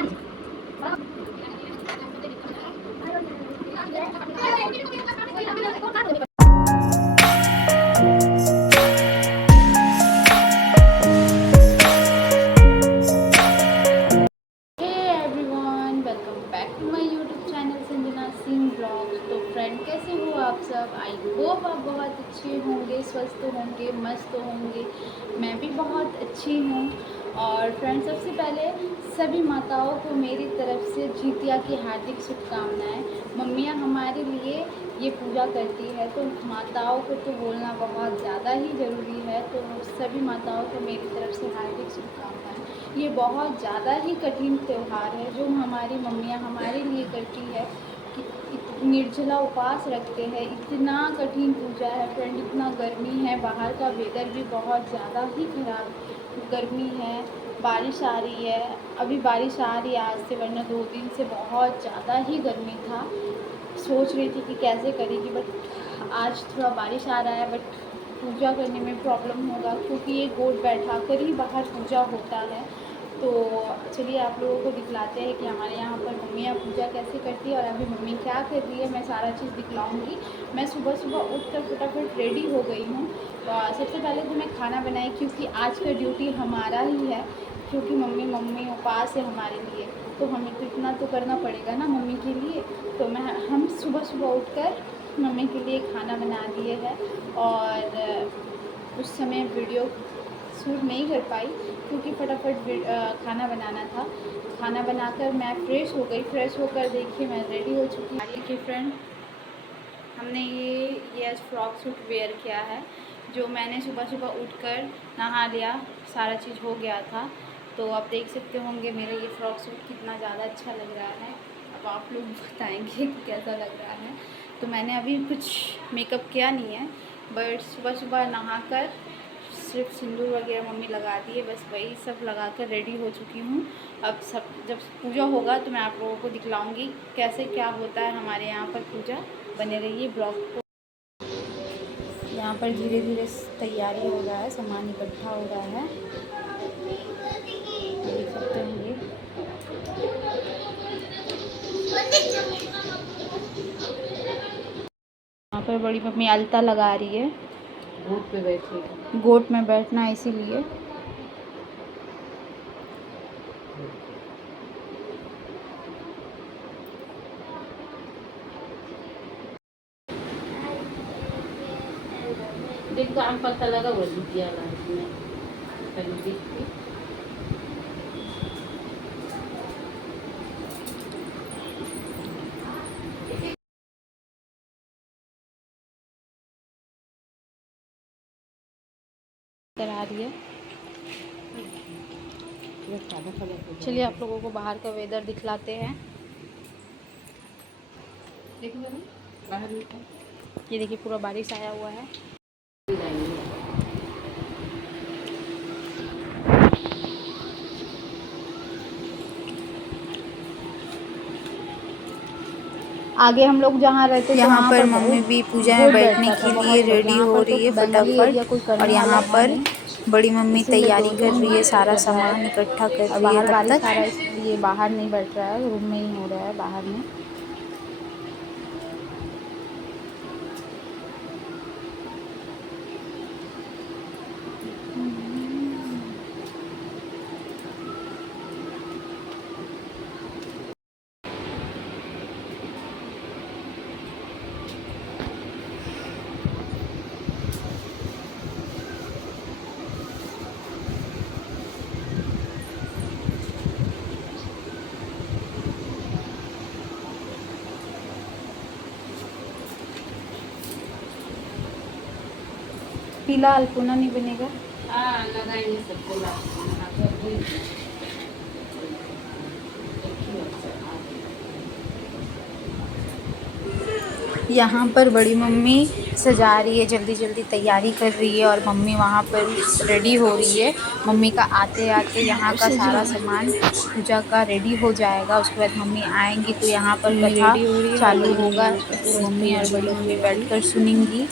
तो फ्रेंड कैसे हो आप सब। आई होप आप बहुत अच्छे होंगे, स्वस्थ होंगे, मस्त होंगे। मैं भी बहुत अच्छी हूँ। और फ्रेंड सबसे पहले सभी माताओं को मेरी तरफ से जितिया की हार्दिक शुभकामनाएं। मम्मियाँ हमारे लिए ये पूजा करती है तो माताओं को तो बोलना बहुत ज़्यादा ही ज़रूरी है। तो सभी माताओं को मेरी तरफ से हार्दिक शुभकामनाएं। ये बहुत ज़्यादा ही कठिन त्यौहार है जो हमारी मम्मियाँ हमारे लिए करती है कि निर्जला उपवास रखते हैं। इतना कठिन पूजा है फ्रेंड, इतना गर्मी है, बाहर का वेदर भी बहुत ज़्यादा ही ख़राब गर्मी है। बारिश आ रही है, अभी बारिश आ रही है आज से, वरना 2 दिन से बहुत ज़्यादा ही गर्मी था। सोच रही थी कि कैसे करेगी, बट आज थोड़ा बारिश आ रहा है। बट पूजा करने में प्रॉब्लम होगा क्योंकि ये गोट बैठा कर ही बाहर पूजा होता है। तो चलिए आप लोगों को दिखलाते हैं कि हमारे यहाँ पर मम्मियाँ पूजा कैसे करती है और अभी मम्मी क्या कर रही है। मैं सारा चीज़ दिखलाऊंगी। मैं सुबह सुबह उठकर फटाफट रेडी हो गई हूँ। तो सबसे पहले तो मैं खाना बनाई क्योंकि आज का ड्यूटी हमारा ही है, क्योंकि मम्मी उपवास है हमारे लिए। तो हमें तो इतना तो करना पड़ेगा ना मम्मी के लिए। तो हम सुबह सुबह उठकर मम्मी के लिए खाना बना दिए है। और उस समय वीडियो शूट नहीं कर पाई क्योंकि फटाफट खाना बनाना था। खाना बनाकर मैं फ़्रेश हो गई। फ़्रेश होकर देखिए मैं रेडी हो चुकी हूँ। देखिए फ्रेंड, हमने ये आज फ्रॉक सूट वेयर किया है, जो मैंने सुबह सुबह उठकर नहा लिया, सारा चीज़ हो गया था। तो आप देख सकते होंगे मेरा ये फ्रॉक सूट कितना ज़्यादा अच्छा लग रहा है। अब आप लोग बताएंगे कि कैसा लग रहा है। तो मैंने अभी कुछ मेकअप किया नहीं है, बट सुबह सुबह नहाकर सिर्फ सिंदूर वगैरह मम्मी लगा दिए, बस वही सब लगा कर रेडी हो चुकी हूँ। अब सब जब पूजा होगा तो मैं आप लोगों को दिखलाऊंगी कैसे क्या होता है हमारे यहाँ पर पूजा। बने रहिए ब्लॉग को। यहाँ पर धीरे धीरे तैयारी हो रहा है, सामान इकट्ठा हो रहा है, देख सकते हैं ये। यहाँ पर बड़ी मम्मी अलता लगा रही है। गोट पे बैठी, गोट में बैठना है इसीलिए। देख तो आम पत्ता लगा हुआ जितिया वाला इसमें पहले देखती। करा रही है। चलिए आप लोगों को बाहर का वेदर दिखलाते हैं। बाहर ये देखिए पूरा बारिश आया हुआ है। आगे हम लोग जहाँ रहते थे यहाँ वहाँ पर पर मम्मी भी पूजा में गोट बैठने बैठता था के लिए बहुत लोग। रेडी यहाँ हो पर तो रही है बंगाली एरिया कोई फटाफट। और करने यहाँ वाला है पर नहीं, बड़ी मम्मी इसीलिए तैयारी कर रही है, सारा कर रहा सामान है। इकट्ठा कर अब रही है बाहर तब बारिश आ रहा तक। है इसलिए बाहर नहीं बैठ रहा है, रूम में ही हो रहा है बाहर में। पीला अल्पोना नहीं बनेगा। हाँ लगाएंगे सबको यहाँ पर बड़ी मम्मी सजा रही है, जल्दी जल्दी तैयारी कर रही है और मम्मी वहाँ पर रेडी हो रही है। मम्मी का आते आते यहाँ पर का सजा सारा सामान पूजा का रेडी हो जाएगा। उसके बाद मम्मी आएंगी तो यहाँ पर मम्मी कथा रेडी हो रही है और चालू बड़ी मम्मी होगा, यहाँ पर तो पूरा मम्मी और तैयारी बड़ी कर रही मम्मी है अभी। बैठकर सुनेंगी।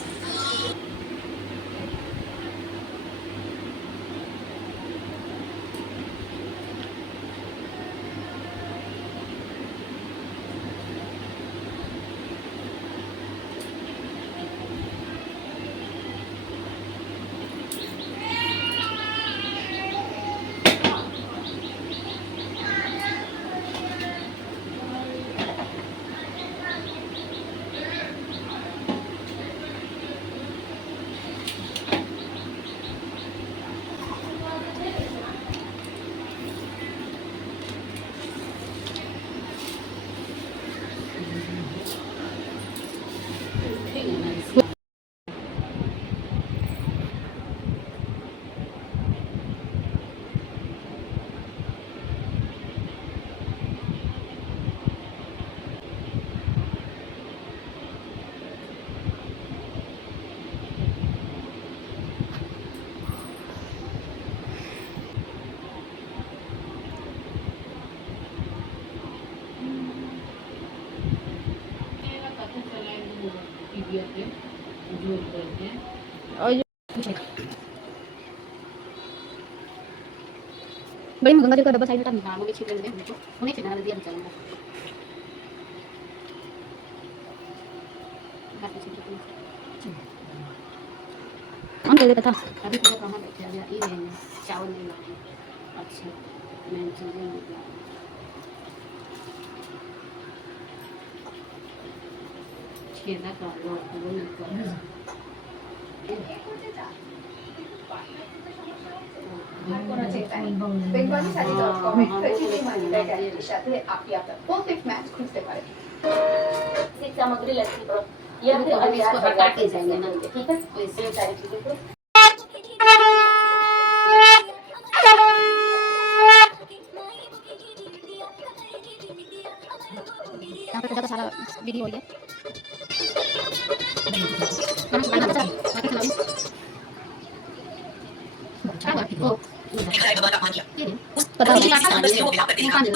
गुजिया के झोल करते हैं। और जो बड़ी में गंगा जल का डब्बा साइड में हाँ वो भी छिपे हुए हैं, उन्हें छिपा दिया चलेगा। ऑन कर देता था। अभी पूरा कहाँ बैठे हैं, ये लेंगे चावल ले लाए। अच्छा मैं चीज़ें निकला छेदा का वो निकला বেঙ্গলি শাড়ি.com खजिनी मालिका গ্যালারির সাথে আপনি আপনার পারফেক্ট ম্যাচ খুঁজতে পারেন। सामग्री लगती है या फिर अभी इसको हटा के जाएंगे ना, ठीक है। तो इससे सारी चीज़ों को यहाँ पर ज़्यादा सारा वीडियो हो गया। पता ये हाँ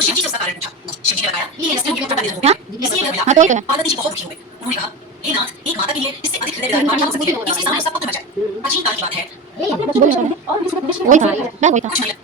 हाँ तो ही करें। पार्वती जी बहुत दुखी हुए। उन्होंने कहा, हे नाथ, एक माता के लिए इससे अधिक हृदय विदारक कार्य हो सकते हैं कि उसके सामने सब कुछ मर जाए। प्राचीन काल की बात है। वही था, मैं वही था। कुछ मिला।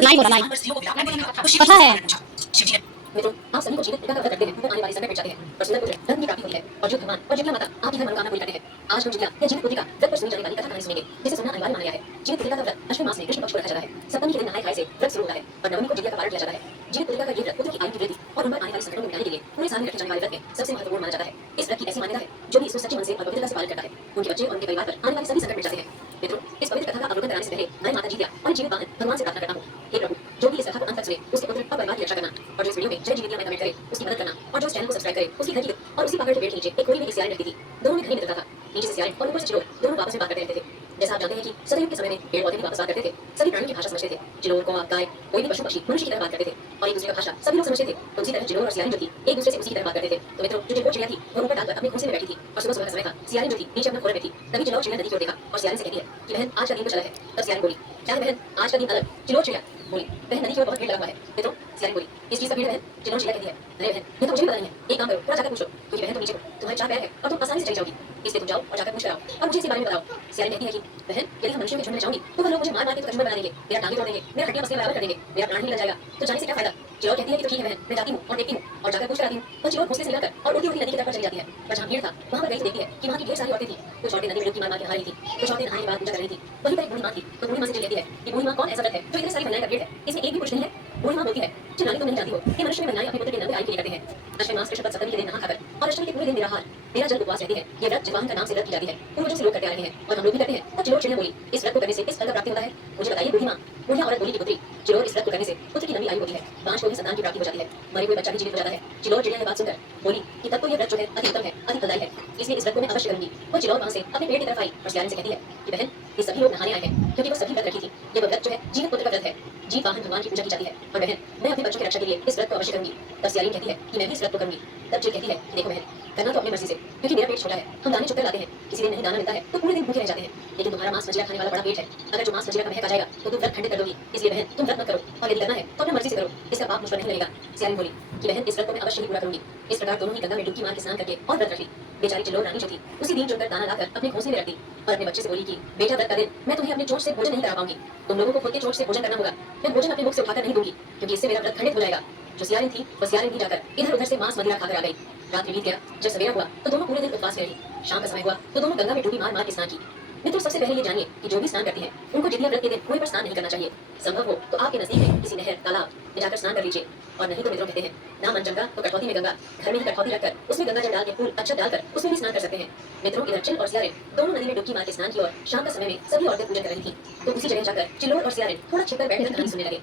लाइव हो रहा, लाइव। पर स्त्रियों को विलाप करने लगा। तो शिव पता जी है। से पूछा, शिव जी ने मित्रों, आप सभी को जीवित पिता का व्रत करते हैं, वो आने वाले समय मिट जाते हैं और सुंदर पुत्र धन की प्राप्ति होती है और जो भगवान और जितना माता आपकी हर मनोकामना पूरी करते हैं। आज हम जितना या जीवित पुत्री का व्रत पर सुनी जाने वाली कथा कहानी सुनेंगे, जिसे सुनना अनिवार्य माना गया है। जीवित पुत्री का व्रत अश्विन मास में कृष्ण पक्ष को रखा जाता है। सप्तमी के दिन नहाय खाए से व्रत शुरू होता है और नवमी को जितिया का पारण किया जाता है। जीवित पुत्री का ये व्रत पुत्र की आयु की वृद्धि और उन पर आने वाले संकटों को मिटाने के लिए पूरे साल में रखे जाने वाले व्रत में सबसे महत्वपूर्ण माना जाता है। इस व्रत की ऐसी मान्यता है, जो भी इसको सच्चे मन से और पवित्रता से पालन करता है, उनके बच्चे और उनके परिवार पर आने वाले सभी संकट मिट जाते हैं। मित्रों, इस पवित्र कथा का अवलोकन कराने से पहले मैं माता जीविया और जीवित वाहन भगवान से प्रार्थना करता हूँ, हे प्रभु, जो भी इस कथा को अंत तक सुने उसके पुत्र और परिवार की रक्षा करना और जो इस वीडियो में जय जीवितिया में कमेंट करे उसकी मदद करना और जो इस चैनल को सब्सक्राइब करे उसकी घर की और उसी पकड़ के पेड़ के नीचे एक कोई भी एक सियारिन रहती थी। दोनों में घनी मित्रता था। नीचे से सियारिन और ऊपर से चिलोर दोनों आपस में बात करते रहते थे। जैसा आप जानते हैं कि सतयुग के समय में पेड़ पौधे भी वापस बात करते थे। सभी प्राणियों की भाषा समझते थे। चिलोर कौवा गाय कोई भी पशु पक्षी मनुष्य की तरह बात करते थे और एक दूसरे का भाषा सभी लोग समझते थे। तो उसी तरह चिलोर और सियारिन जो थी एक दूसरे से उसी की तरह बात करते थे। तो मित्रों, जो चिलोर चिड़िया थी वो ऊपर डालकर अपने घोंसले में बैठी थी और सुबह सुबह का समय था। सियारिन जो थी नीचे अपने खोरे में थी। तभी चिलोर चिड़िया नदी की ओर देखा और सियारिन से कहती है कि बहन आज का दिन कुछ अलग है। तब सियारिन बोली, क्या है बहन आज का दिन अलग? चिलोर चिड़िया बोली, बहन नदी की ओर बहुत भीड़ लगा हुआ है। मित्रों, सियारिन बोली, इस चीज का भीड़ है बहन? चिलोर चिड़िया कहती है, अरे बहन ये तो मुझे भी पता नहीं है। एक काम करो, थोड़ा जाकर पूछो, क्योंकि बहन तुम नीचे हो, तुम्हारे चार पैर है और तुम आसानी से चली जाओगी। इसलिए तुम जाओ और जाकर पूछ कर आओ और मुझे इसके बारे में बताओ। सियारिन कहती है कि बहन यदि हम मनुष्यों के झुंड में जाऊंगी तो वह लोग मुझे मार मार के कचूमर बना देंगे, मेरा टांगे तोड़ देंगे, मेरा हड्डियां पसलियां बराबर कर देंगे, मेरा प्राण ही निकल जाएगा। तो जाने से क्या फायदा? चिलोर कहती है कि तो ठीक है बहन, मैं जाती हूँ और देखती हूँ और जाकर पूछ कर आती हूँ। और चिलोर घोंसले से निकलकर और उड़ती उड़ती नदी की तरफ चली जाती है। पर जहाँ भीड़ था वहाँ पर गई देखती है कि वहाँ की ढेर सारी औरतें थी। कुछ औरतें नदी में डुबकी मार मार के नहा रही थी, कुछ औरतें नहाने के बाद पूजा कर रही थी। वहीं पर एक बूढ़ी माँ थी। तो बूढ़ी माँ से कहती है कि बूढ़ी माँ कौन ऐसा व्रत है जो इतने सारी महिलाएं कर रही है, इसमें एक भी पुरुष नहीं है? बूढ़ी माँ बोलती है, चिल्लानी तुम नहीं जानती हो कि मनुष्य में महिलाएं अपने पुत्र के नंगे आयु के लिए करते हैं। अश्विन मास कृष्ण पक्ष सप्तमी के दिन नहा खाकर और अष्टमी के पूरे दिन निराहार तेरा जल उपवास रहती है। ये व्रत जितवाहन का नाम से व्रत की जाती है। पूर्वजों से लोग करते आ रहे हैं और हम लोग भी करते हैं। तब चिलोर चिड़िया बोली, इस व्रत को करने से किस फल का प्राप्ति होता है? मुझे बताइए बूढ़ी माँ। बूढ़िया औरत बोली की पुत्री, चिलोर इस व्रत को करने से पुत्र की लंबी आयु होती है, बांझ को भी संतान की प्राप्ति हो जाती है, मरे हुए बच्चा भी जीवित हो जाता है। चिलोर चिड़िया ने बात सुनकर बोली कि तब तो यह व्रत जो है अति उत्तम है, अति फलदायी है, इसलिए इस व्रत को मैं अवश्य करूंगी। वह चिलोर वहां से अपने पेड़ की तरफ आई और सियारिन से कहती है कि बहन ये सभी लोग नहाने आए हैं क्योंकि वो सभी व्रत रखी थी। ये व्रत जो है जीवित पुत्र का व्रत है, जीव वाहन भगवान की पूजा की जाती है। और बहन मैं अपने बच्चों की रक्षा के लिए इस व्रत को अवश्य करूंगी। तब सियारिन कहती है कि मैं भी इस व्रत को करूंगी। तब चिल कहती है कि देखो बहन, करना तो अपनी मर्जी से, क्योंकि मेरा पेट छोटा है, हम दाने चुग कर लाते हैं, किसी दिन नहीं दाना मिलता है तो पूरे दिन भूखे रह जाते हैं। लेकिन तुम्हारा मांस मछलियां खाने वाला बड़ा पेट है, अगर जो मांस मछलियां का महक आ जाएगा तो तुम व्रत खंडित कर दोगी। इसलिए बहन तुम व्रत मत करो और यदि करना है तो अपनी मर्जी से करो, इसका पाप मुझ पर नहीं लगेगा। सियारिन बोली कि बहन इस व्रत को मैं अवश्य ही पूरा करूंगी। इस प्रकार दोनों ही गंगा में डुबकी मार के स्नान करके और व्रत रखी। बेचारी चिलोर रानी जो थी उसी दिन चुनकर दाना लाकर अपने घोंसले में रख दी और अपने बच्चे से बोली कि बेटा व्रत का दिन मैं तुम्हें अपने चोट से भोजन नहीं करा पाऊंगी, तुम लोगों को खुद के चोट से भोजन करना होगा। मैं भोजन अपने मुख से उठाकर नहीं दूंगी क्योंकि इससे मेरा व्रत खंडित हो जाएगा। जो सियारिन थी वो सियारिन भी जाकर इधर उधर से मांस मदिरा खाकर आ गई। रात बीत गया। जब सवेरा हुआ तो दोनों पूरे दिन उपवास में रही। शाम का समय हुआ तो दोनों गंगा में डुबकी मार मार के स्नान की। मित्रों, सबसे पहले ये जानिए कि जो भी स्नान करते हैं उनको जितिया व्रत के दिन कुएं पर स्नान नहीं करना चाहिए। संभव हो तो आपके नजदीक में किसी नहर तालाब में जाकर स्नान कर लीजिए और नहीं तो मित्रों कहते हैं ना मन जंगा तो कठौती में गंगा। घर में ही कठौती रखकर उसमें गंगा जल डाल के फूल अच्छा डालकर उसमें भी स्नान कर सकते हैं। मित्रों, इधर चिल और सियारिन दोनों नदी में डुबकी मार के स्नान की और शाम का समय में सभी औरतें पूजन कर रही थी। तो उसी जगह जाकर चिलोर और सियारिन थोड़ा छिपकर बैठे कहानी सुनने लगे।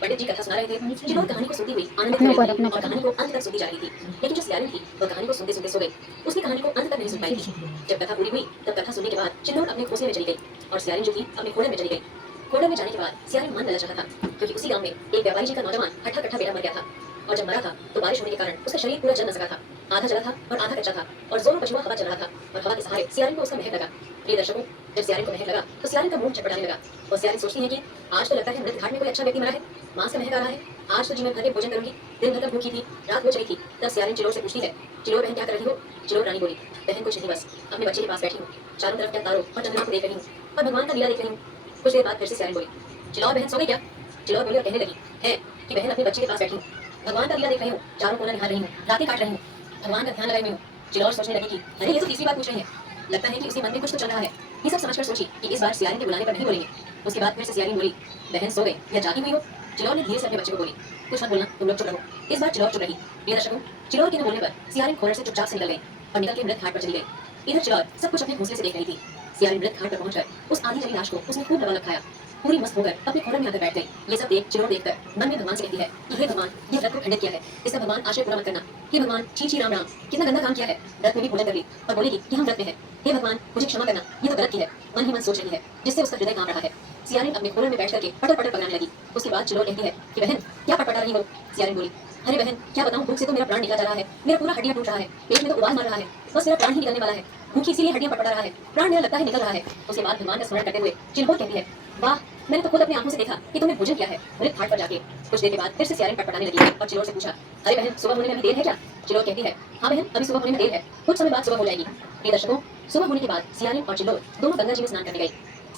पंडित जी कथा सुना रहे थे। चिलोर कहानी को सुनती हुई आनंदित हो रही थी और कहानी को अंत तक सुनती जा रही थी। लेकिन जो सियारिन थी वह कहानी को सुनते सुनते सो गई। उसकी कहानी को अंत तक नहीं सुन पाई थी। जब कथा पूरी हुई तब कथा सुनने के बाद चिलोर अपने घोंसले में चली गई और सियारिन जो थी अपने घोड़े में चली गई। घोड़े में जाने के बाद सियारिन मन ललच रहा था क्योंकि उसी गांव में एक व्यापारी जी का नौजवान हट्ठा कट्ठा बेटा मर गया था और जब मरा था तो बारिश होने के कारण उसका शरीर पूरा जल न सका था। आधा जला था और आधा कच्चा था और जोरों पछुआ हवा चल रहा था और हवा के सहारे सियारिन को उसका महक लगा। प्रिय दर्शकों, जब सियारिन को महक लगा तो सियारिन का मुंह चटपटाने लगा और सियारिन सोचती है कि आज तो लगता है मृत घाट में कोई अच्छा व्यक्ति मरा है, मांस का महक आ रहा है, आज तो जी मैं भर के भोजन करूंगी, दिन भर तक भूखी थी, रात हो चली थी। तब सियारिन चिलोर से पूछती है, चिलोर बहन क्या कर रही हो? चिलोर रानी बोली, बहन कुछ नहीं, बस अपने बच्चे के पास बैठी हूँ, चारों तरफ क्या तारों और चंद्रमा को देख रही हूँ और भगवान का लीला देख रही हूँ। कुछ देर बाद फिर से सियारिन बोली, चिलोर बहन सो गई क्या? चिलोर बोली और कहने लगी, है कि बहन अपने बच्चे के पास बैठी हूँ, भगवान का लीला देख रही हूँ, चारों कोना निहार रही हूँ, रातें काट रही हूँ, भगवान का ध्यान लगाई हुई हूँ। चिलोर सोचने लगी कि अरे ये तो तीसरी बार पूछ रही है, लगता है कि उसके मन में कुछ तो चल रहा है। ये सब समझकर सोची कि इस बार सियारिन के बुलाने पर नहीं बोलेंगे। उसके बाद फिर से सियारिन बोली, बहन सो गई या जागी हुई हो? चिलोर ने धीरे से अपने बच्चे को बोली, कुछ मत बोलना, तुम लोग चुप रहो। इस बार चिलोर चुप रही। प्रिय दर्शकों, चिलोर के न बोलने पर सियारिन खोलर से चुपचाप से निकल गई और निकल के मृत घाट पर चली गई। इधर चिलोर सब कुछ अपने घोंसले से देख रही थी। सियारिन मृत घाट पर पहुंचकर उस आधी जली लाश को उसने खूब लगा खाया, पूरी मस्त होकर अपने खोलर में आकर बैठ गई। ये सब देख चिलोर देखकर मन में भगवान से कहती है कि हे भगवान, ये व्रत को खंडित किया है, इसका भगवान आशय पूरा मत करना। हे भगवान, छी छी राम राम, कितना गंदा काम किया है। व्रत में भी भोजन कर ली और बोलेगी कि हम व्रत में है। हे भगवान, मुझे क्षमा करना, ये तो गलत की है। मन ही मन सोच रही है, जिससे उसका हृदय कांप रहा है। सियारिन अपने खोलर में बैठ करके पटर पटर पकड़ने लगी। उसके बाद चिलोर कहती है कि बहन क्या पटपटा रही हो? सियारिन बोली, अरे बहन क्या बताऊं, भूख से तो मेरा प्राण निकला जा रहा है, मेरा पूरा हड्डियां टूट रहा है, पेट में तो उबाल मार रहा है, बस मेरा प्राण ही निकलने वाला है, भूखी इसीलिए हड्डियां पटपटा रहा है, प्राण मेरा लगता है निकल रहा है। उसके बाद भगवान का स्मरण करते हुए चिल्होर कहती है, वाह, मैंने तो खुद अपनी आंखों से देखा कि तुमने भोजन किया है मृत घाट पर जाके। कुछ देर के बाद फिर से सियारिन पटपटाने लगी और चिलोर से पूछा, अरे बहन सुबह होने में अभी देर है क्या? चिलोर कहती है, हाँ बहन, अभी सुबह होने में देर है, कुछ समय बाद सुबह हो जाएगी। प्रिय दर्शकों, सुबह होने के बाद सियारिन और चिलोर दोनों गंगा जी में स्नान करने गई।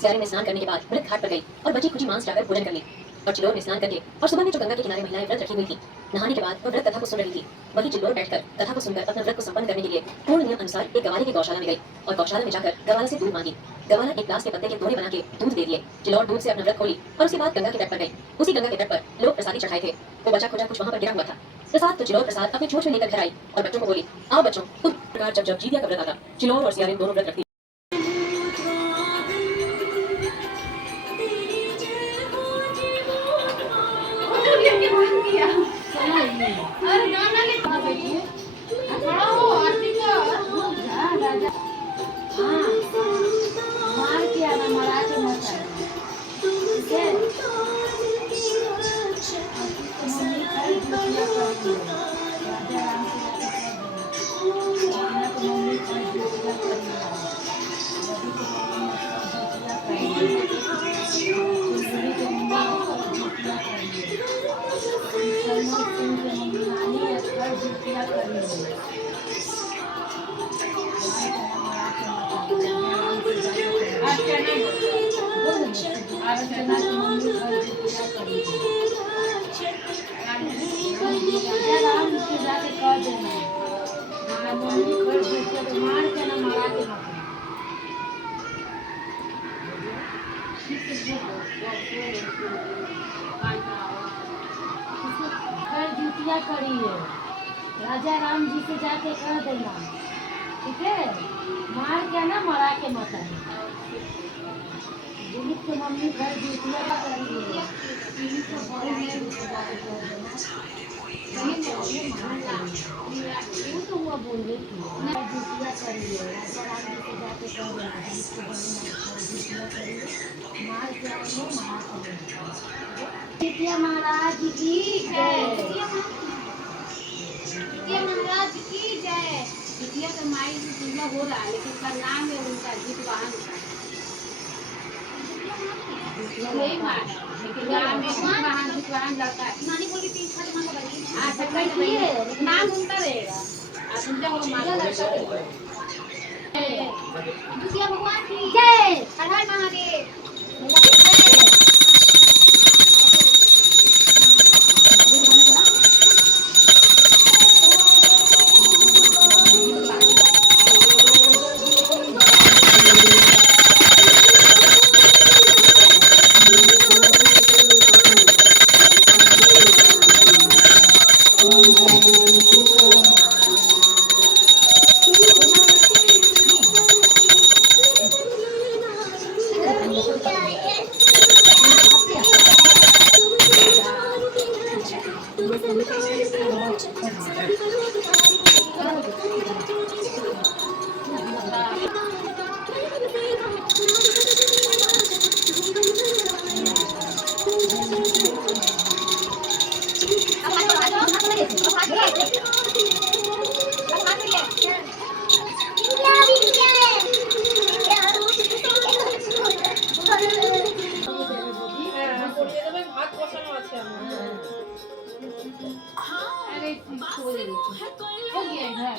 सियारिन ने स्नान करने के बाद मृत घाट पर गई और बची खुची मांस जाकर भोजन कर ली। और चिलोर ने स्नान करके और सुबह में जो गंगा के किनारे महिलाएं व्रत रखी हुई थी, नहाने के बाद वह व्रत कथा को सुन रही थी। वही चिलोर बैठकर कथा को सुनकर अपने व्रत को संपन्न करने के लिए पूर्ण नियम अनुसार एक गवाले की गौशाला में गई और गौशाला में जाकर गवाला से दूध मांगी। गवाला एक ग्लास के पत्ते के दोने बना के दूध दे दिए। चिलोर दूध से अपना व्रत खोली और उसके बाद गंगा के तट पर गई। उसी गंगा के तट पर लोग प्रसादी चढ़ाए थे, वो बचा खुचा कुछ वहाँ पर गिरा हुआ था। प्रसाद तो चिलोर प्रसाद अपने चोंच में लेकर घर आई और बच्चों को बोली, आओ बच्चों, तुम प्रकार जब जब जीतिया का व्रत आता, चिलोर और सियारिन दोनों व्रत रखती। अरे गाना ले कहाँ बैठी है? खड़ा हो, आरती कर। हाँ, राजा। हाँ, मार के आना, मरा के मत आना। ठीक है? मम्मी कल जुतिया कर रही है। राजा राम से जाके कर देना। राना को मम्मी कल जुतिया कर रही है। रवि को मम्मी जुतिया कर रही है। चुनरी को मम्मी जुतिया कर रही है। जुतिया कर रही है। अर्चना की मम्मी घर जुतिया कर रही है। राजा राम से जाके कह देना, हाँ मम्मी घर जुतिया तो मार के ना, मरा के ना। घर जुतिया करी है, राजा राम जी से जाके कह देना, ठीक है? मार के ना, मरा के मत आना। दिलीप की मम्मी घर जुतिया कर रही है, वो तो हुआ बोल रही थी जुतिया कर रही है, राजा राम जी से जाके कह देना, दिलीप की मम्मी जुतिया कर रही है, मार के आना, मरा के मत आना। जुतिया महाराज की जय। जुतिया महाराज की जय। जुतिया का माई से पूजा हो रहा है, लेकिन उसका नाम है उनका जितवाहन। नहीं मार, लेकिन नाम में जितवाहन लड़का है। नानी बोली थी इसका नाम बताइए। हाँ सकता है, नाम उनका रहेगा। आप उनका वो मार लड़का। जुतिया भगवान की जय। हर हर महादेव। हो गया इधर।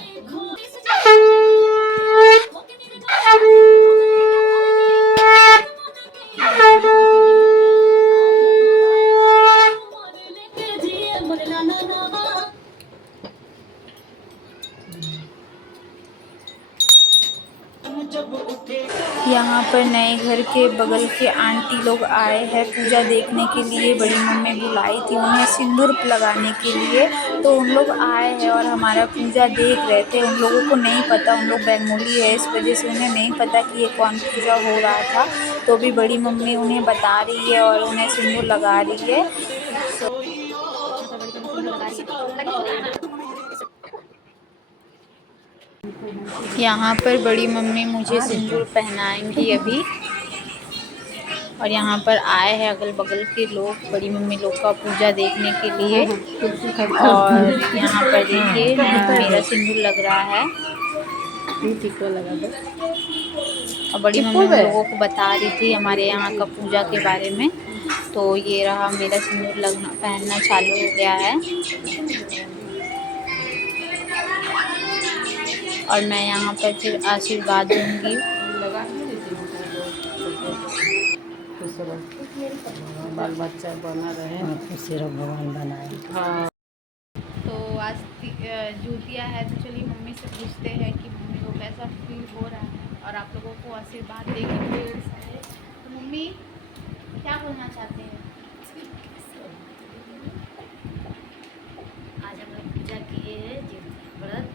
यहाँ पर नए घर के बगल के आंटी लोग आए हैं पूजा देखने के लिए। बड़ी मम्मी बुलाई थी उन्हें सिंदूर लगाने के लिए, तो उन लोग आए हैं और हमारा पूजा देख रहे थे। उन लोगों को नहीं पता, उन लोग बंगाली है, इस वजह से उन्हें नहीं पता कि ये कौन पूजा हो रहा था। तो भी बड़ी मम्मी उन्हें बता रही है और उन्हें सिंदूर लगा रही है। यहाँ पर बड़ी मम्मी मुझे सिंदूर पहनाएंगी अभी। और यहाँ पर आए हैं अगल बगल के लोग बड़ी मम्मी लोग का पूजा देखने के लिए। और यहाँ पर देखिए मेरा सिंदूर लग रहा है और बड़ी मम्मी लोगों को बता रही थी हमारे यहाँ का पूजा के बारे में। तो ये रहा मेरा सिंदूर लगना पहनना चालू हो गया है और मैं यहाँ पर फिर आशीर्वाद दूँगी। बाल बच्चा बना रहे खुशी भगवान बनाए। हाँ। तो आज जूतिया है, तो चलिए मम्मी से पूछते हैं कि मम्मी को कैसा फील हो रहा है और आप लोगों को आशीर्वाद देगी ढेर सारे। तो मम्मी क्या बोलना चाहते हैं? आज हम लोग पूजा किए हैं जीवती व्रत,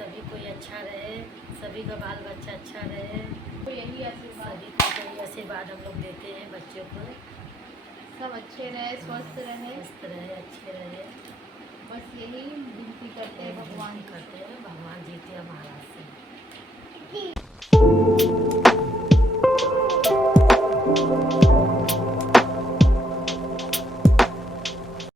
सभी कोई अच्छा रहे, सभी का बाल बच्चा अच्छा रहे, तो यही आशीर्वाद, सभी को कोई आशीर्वाद हम लोग देते हैं बच्चों को, सब अच्छे रहे, स्वस्थ रहे, मस्त रहे, अच्छे रहे, बस यही विनती करते हैं भगवान करते हैं। भगवान जीते हमारा से।